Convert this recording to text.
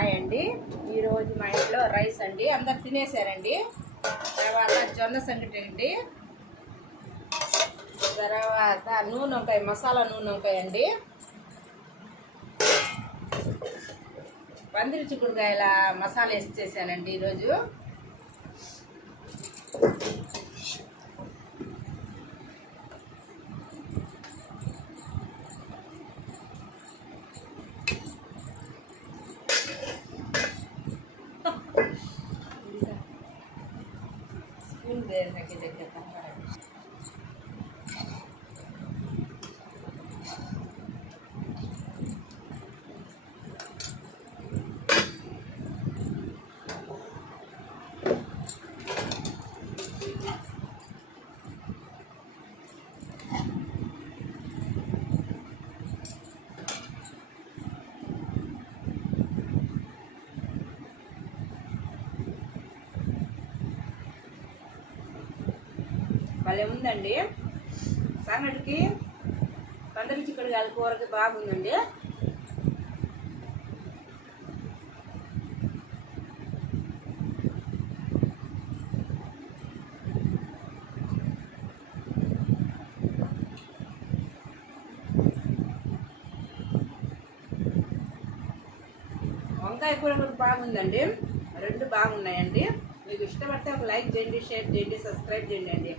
Hi అండి. ఈరోజు మా ఇంట్లో రైస్ అండి, అందరు తినేసారండి. తర్వాత జొన్న సంగటి అండి, తర్వాత నూనె వంకాయ, మసాలా నూనె వంకాయ అండి, పందిరి చిక్కుడుకాయల మసాలా వేసి చేశానండి ఈరోజు. స్పూన్ దగ్గర భలే ఉందండి. సంగటికి పందిరి చిక్కుడుకాయల కూరకి బాగుందండి. వంకాయ కూర కూడా బాగుందండి. రెండు బాగున్నాయండి. మీకు ఇష్టపడితే ఒక లైక్ చేయండి, షేర్ చేయండి, సబ్స్క్రైబ్ చేయండి.